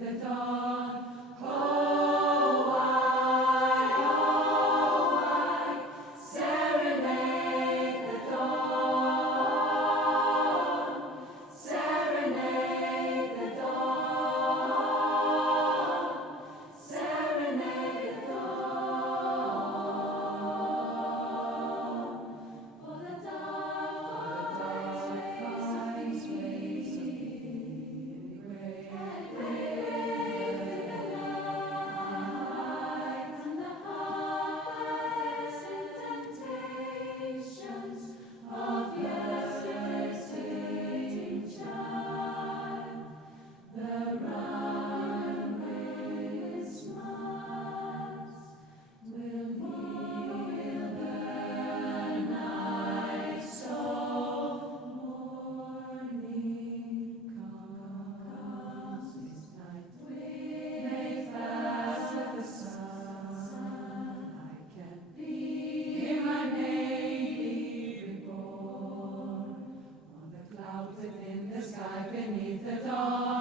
the dawn. Serenade the dawn. Serenade the dawn. Serenade the dawn. For the dark finds ways in gray and the heartless temptations of yesterday's fleeting child. The runaway smiles will heal the night so morning comes. This night we made fast with the sun. I can hear my name be reborn on the clouds within the sky beneath the dawn.